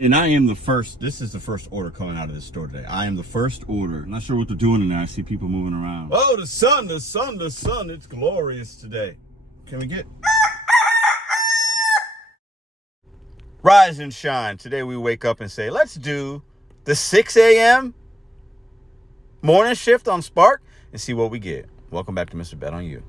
And I am the first, this is the first order coming out of this store today. I am the first order. I'm not sure what they're doing in there. I see people moving around. Oh, the sun, the sun, the sun. It's glorious today. Can we get... Rise and shine. Today we wake up and say, let's do the 6 a.m. morning shift on Spark and see what we get. Welcome back to Mr. Bet on You.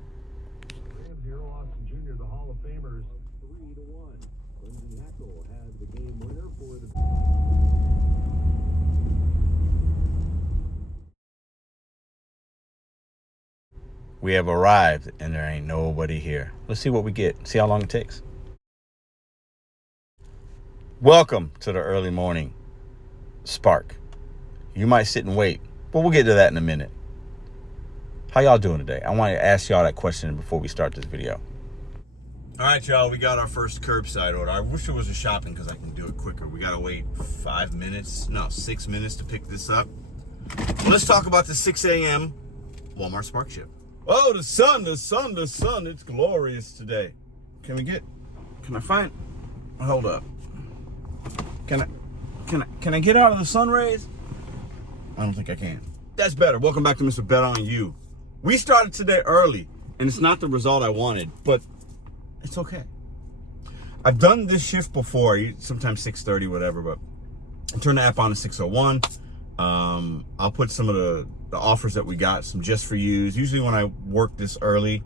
We have arrived and there ain't nobody here. Let's see what we get. See how long it takes. Welcome to the early morning Spark. You might sit and wait, but we'll get to that in a minute. How y'all doing today? I want to ask y'all that question before we start this video. All right, y'all, we got our first curbside order. I wish it was a shopping because I can do it quicker. We got to wait 6 minutes to pick this up. Let's talk about the 6 a.m. Walmart Spark ship. Oh, the sun, the sun, the sun. It's glorious today. Can I find, hold up. Can I get out of the sun rays? I don't think I can. That's better. Welcome back to Mr. Bet on You. We started today early, and it's not the result I wanted, but it's okay. I've done this shift before, sometimes 6:30, whatever, but I turn the app on at 6:01. I'll put some of the offers that we got, some just for yous. Usually when I work this early,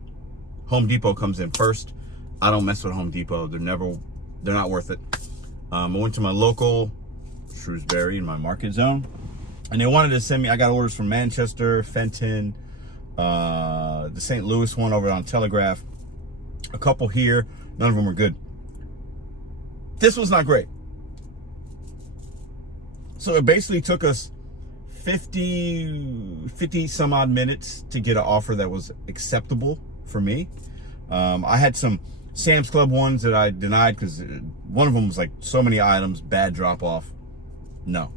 Home Depot comes in first. I don't mess with Home Depot. They're not worth it. I went to my local Shrewsbury in my market zone, and they wanted to send me, I got orders from Manchester, Fenton, the St. Louis one over on Telegraph, a couple here. None of them were good. This was not great. So it basically took us 50 some odd minutes to get an offer that was acceptable for me. I had some Sam's Club ones that I denied because one of them was like so many items, bad drop off. No.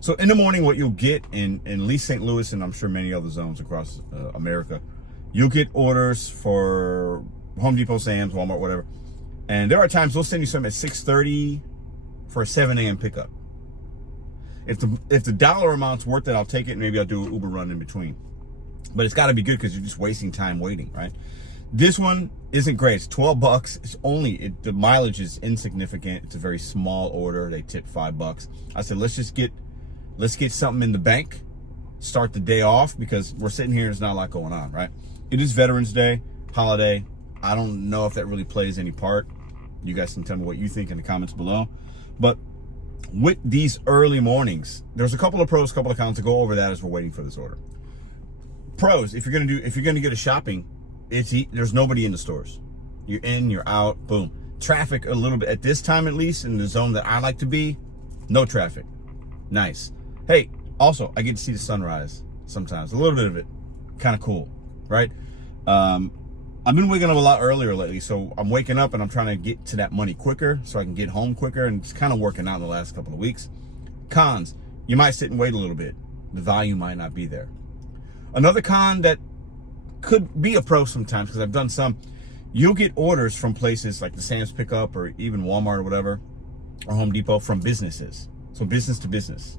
So in the morning, what you'll get in at least St. Louis, and I'm sure many other zones across America, you'll get orders for Home Depot, Sam's, Walmart, whatever. And there are times they'll send you something at 6:30 for a 7 a.m. pickup. If the dollar amount's worth it, I'll take it. Maybe I'll do an Uber run in between. But it's got to be good because you're just wasting time waiting, right? This one isn't great. It's $12. It's the mileage is insignificant. It's a very small order. They tip $5. I said, let's get something in the bank. Start the day off because we're sitting here and there's not a lot going on, right? It is Veterans Day, holiday. I don't know if that really plays any part. You guys can tell me what you think in the comments below. But with these early mornings, there's a couple of pros, a couple of cons. To go over that as we're waiting for this order. Pros, if you're gonna get a shopping, there's nobody in the stores. You're in, you're out, boom. Traffic a little bit at this time, at least in the zone that I like to be. No traffic. Nice. Hey, also I get to see the sunrise sometimes. A little bit of it, kind of cool, right? I've been waking up a lot earlier lately, so I'm waking up and I'm trying to get to that money quicker so I can get home quicker, and it's kind of working out in the last couple of weeks. Cons, you might sit and wait a little bit. The value might not be there. Another con that could be a pro sometimes, because I've done some, you'll get orders from places like the Sam's Pickup or even Walmart or whatever, or Home Depot, from businesses. So business to business.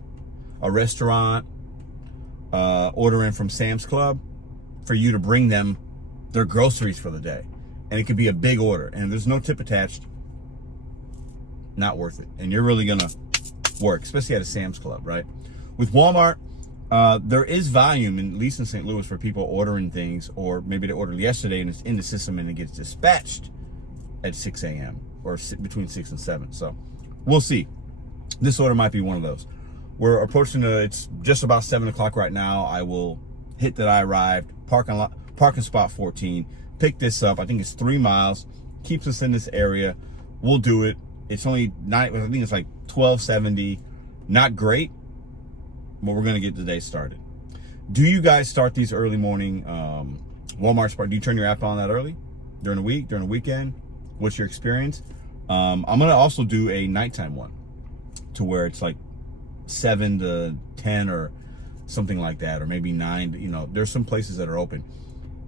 A restaurant ordering from Sam's Club for you to bring them their groceries for the day. And it could be a big order and there's no tip attached. Not worth it. And you're really gonna work, especially at a Sam's Club, right? With Walmart, there is volume, at least in St. Louis, for people ordering things, or maybe they ordered yesterday and it's in the system and it gets dispatched at 6 a.m. or between 6 and 7. So we'll see. This order might be one of those. We're approaching it's just about 7 o'clock right now. I will hit that I arrived, parking spot 14, pick this up. I think it's 3 miles, keeps us in this area. We'll do it. It's only I think it's like $12.70. Not great, but we're gonna get the day started. Do you guys start these early morning Walmart Spark? Do you turn your app on that early? During the week, during the weekend? What's your experience? I'm gonna also do a nighttime one to where it's like 7 to 10 or something like that, or maybe 9. You know, there's some places that are open.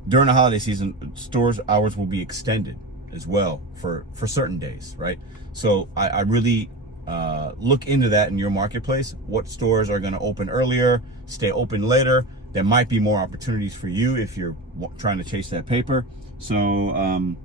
During the holiday season, stores hours will be extended as well for certain days, right? So I really look into that in your marketplace. What stores are going to open earlier, stay open later? There might be more opportunities for you if you're trying to chase that paper. So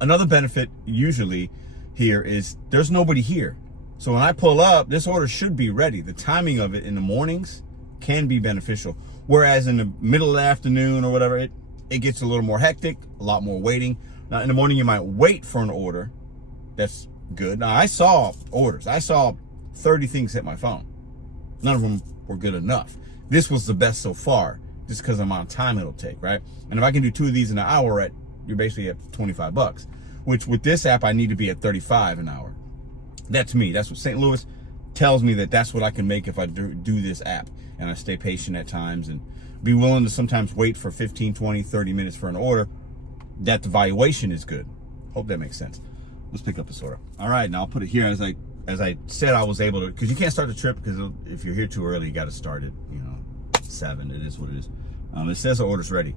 another benefit usually here is there's nobody here. So when I pull up, this order should be ready. The timing of it in the mornings can be beneficial. Whereas in the middle of the afternoon or whatever, it gets a little more hectic, a lot more waiting. Now in the morning, you might wait for an order. That's good. Now I saw orders. I saw 30 things hit my phone. None of them were good enough. This was the best so far, just because of the amount of time it'll take, right? And if I can do 2 of these in an hour, you're basically at $25, which with this app, I need to be at 35 an hour. That's me. That's what St. Louis tells me, that that's what I can make if I do this app. And I stay patient at times and be willing to sometimes wait for 15, 20, 30 minutes for an order. That the valuation is good. Hope that makes sense. Let's pick up this order. All right, now I'll put it here. As I said, I was able to, because you can't start the trip, because if you're here too early, you got to start it, 7. It is what it is. It says the order's ready.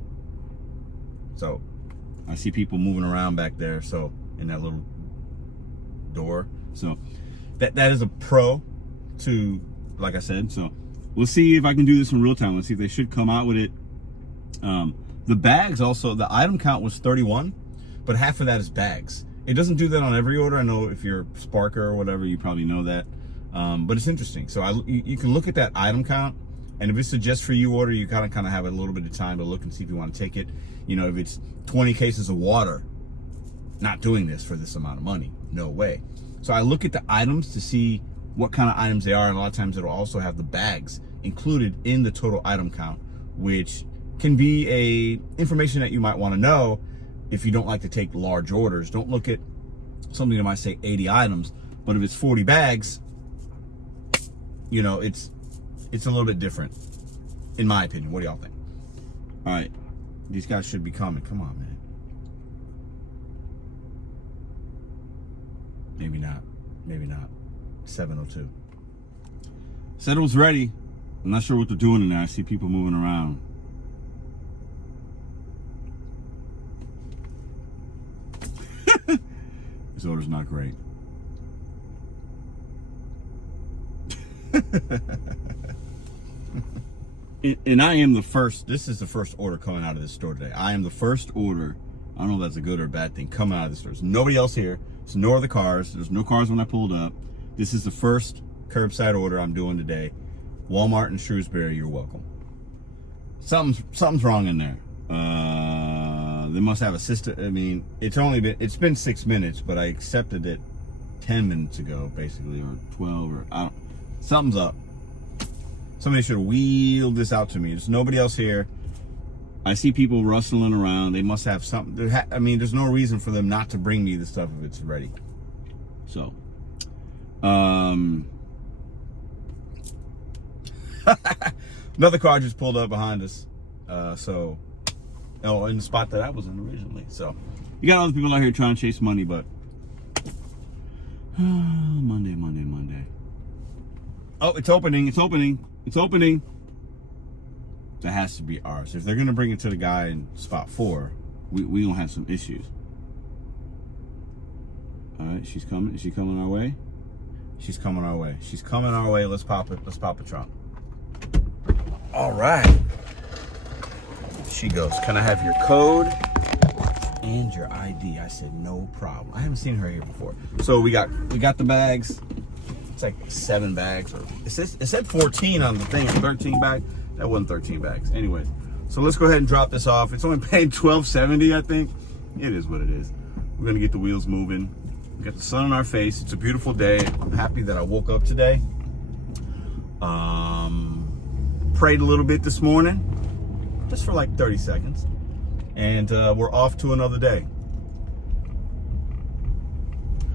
So I see people moving around back there. So in that little door. So that is a pro to, like I said. So we'll see if I can do this in real time. Let's see if they should come out with it. The bags also, the item count was 31, but half of that is bags. It doesn't do that on every order. I know if you're Sparker or whatever, you probably know that. But it's interesting. So you can look at that item count, and if it's a just for you order, you kind of have a little bit of time to look and see if you want to take it. If it's 20 cases of water, not doing this for this amount of money. No way. So I look at the items to see what kind of items they are, and a lot of times it'll also have the bags included in the total item count, which can be information that you might want to know if you don't like to take large orders. Don't look at something that might say 80 items, but if it's 40 bags, it's a little bit different, in my opinion. What do y'all think? All right, these guys should be coming. Come on, man. Maybe not. Maybe not. 7:02. Said it was ready. I'm not sure what they're doing in there. I see people moving around. This order's not great. And I am the first. This is the first order coming out of this store today. I am the first order. I don't know if that's a good or a bad thing, coming out of the store. There's nobody else here. There's no other cars. There's no cars when I pulled up. This is the first curbside order I'm doing today. Walmart in Shrewsbury, you're welcome. Something's wrong in there. They must have a system. I mean, it's been 6 minutes, but I accepted it 10 minutes ago, basically, or 12, or I don't. Something's up. Somebody should have wheeled this out to me. There's nobody else here. I see people rustling around. They must have something. There's no reason for them not to bring me the stuff if it's ready. So, another car just pulled up behind us. In the spot that I was in originally. So, you got other people out here trying to chase money, but Monday. Oh, it's opening. That has to be ours. If they're gonna bring it to the guy in spot 4, we gonna have some issues. All right, she's coming. Is she coming our way? She's coming our way. She's coming our way. Let's pop it. Let's pop the trunk. All right. She goes, can I have your code and your ID? I said, no problem. I haven't seen her here before. So we got the bags. It's like 7 bags, or it said 14 on the thing, 13 bags. That wasn't 13 bags. Anyways, so let's go ahead and drop this off. It's only paying $12.70, I think. It is what it is. We're gonna get the wheels moving. We got the sun on our face. It's a beautiful day. I'm happy that I woke up today. Prayed a little bit this morning, just for like 30 seconds. And we're off to another day.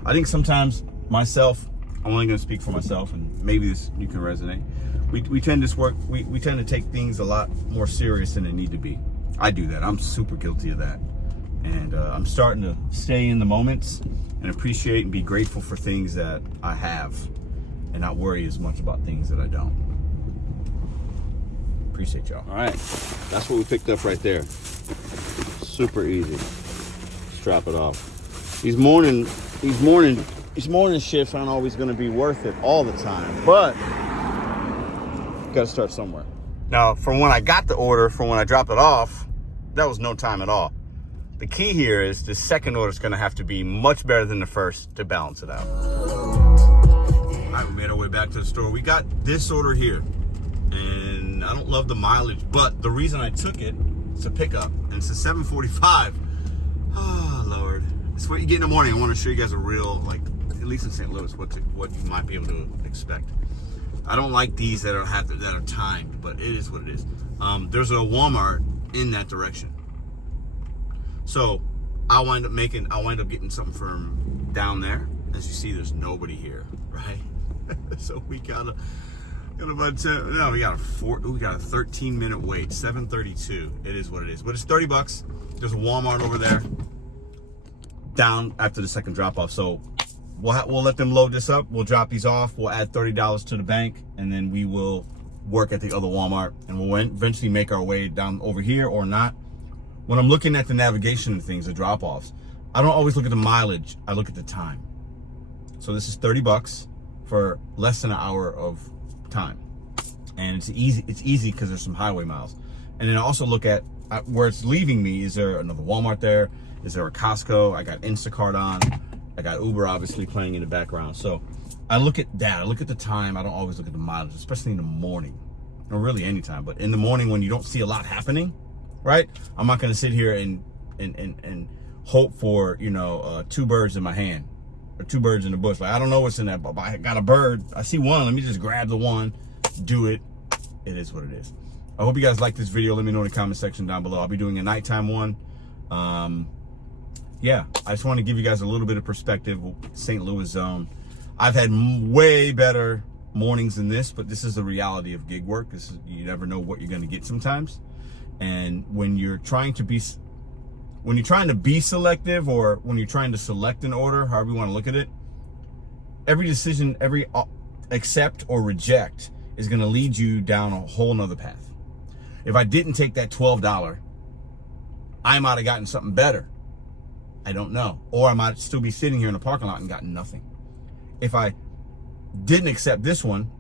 I think sometimes myself, I'm only going to speak for myself, and maybe this you can resonate. We tend to take things a lot more serious than they need to be. I do that. I'm super guilty of that. And I'm starting to stay in the moments and appreciate and be grateful for things that I have, and not worry as much about things that I don't. Appreciate y'all. All right, that's what we picked up right there. Super easy. Strap it off. These morning these morning shifts aren't always going to be worth it all the time, but got to start somewhere. Now, from when I got the order, from when I dropped it off, that was no time at all. The key here is the second order is going to have to be much better than the first to balance it out. All right, we made our way back to the store. We got this order here, and I don't love the mileage, but the reason I took it is to pick up, and it's a 745. Oh, Lord. It's what you get in the morning. I want to show you guys a real, like, at least in St. Louis, what you might be able to expect. I don't like these that are timed, but it is what it is. There's a Walmart in that direction. So I wind up getting something from down there. As you see, there's nobody here, right? So we got a 13-minute wait, 7:32. It is what it is, but it's $30. There's a Walmart over there down after the second drop off. So we'll let them load this up. We'll drop these off. We'll add $30 to the bank, and then we will work at the other Walmart, and we'll eventually make our way down over here or not. When I'm looking at the navigation and things, the drop-offs, I don't always look at the mileage. I look at the time. So this is $30 for less than an hour of time, and it's easy because there's some highway miles. And then I also look at where it's leaving me. Is there another Walmart there? Is there a Costco? I got Instacart on. I got Uber obviously playing in the background. So I look at that. I look at the time. I don't always look at the mileage, especially in the morning, or really any time. But in the morning when you don't see a lot happening, right? I'm not going to sit here and hope for, two birds in my hand or two birds in the bush. Like, I don't know what's in that, but I got a bird. I see one. Let me just grab the one, do it. It is what it is. I hope you guys like this video. Let me know in the comment section down below. I'll be doing a nighttime one. Yeah, I just want to give you guys a little bit of perspective. St. Louis zone. I've had way better mornings than this, but this is the reality of gig work. You never know what you're going to get sometimes. And when you're trying to be selective, or when you're trying to select an order, however you want to look at it, every decision, every accept or reject is going to lead you down a whole nother path. If I didn't take that $12, I might have gotten something better. I don't know. Or I might still be sitting here in the parking lot and gotten nothing. If I didn't accept this one,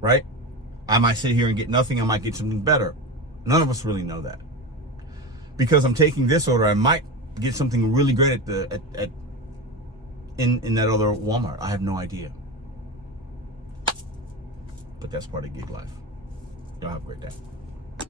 right, I might sit here and get nothing. I might get something better. None of us really know that. Because I'm taking this order, I might get something really great in that other Walmart. I have no idea. But that's part of gig life. Y'all have a great day.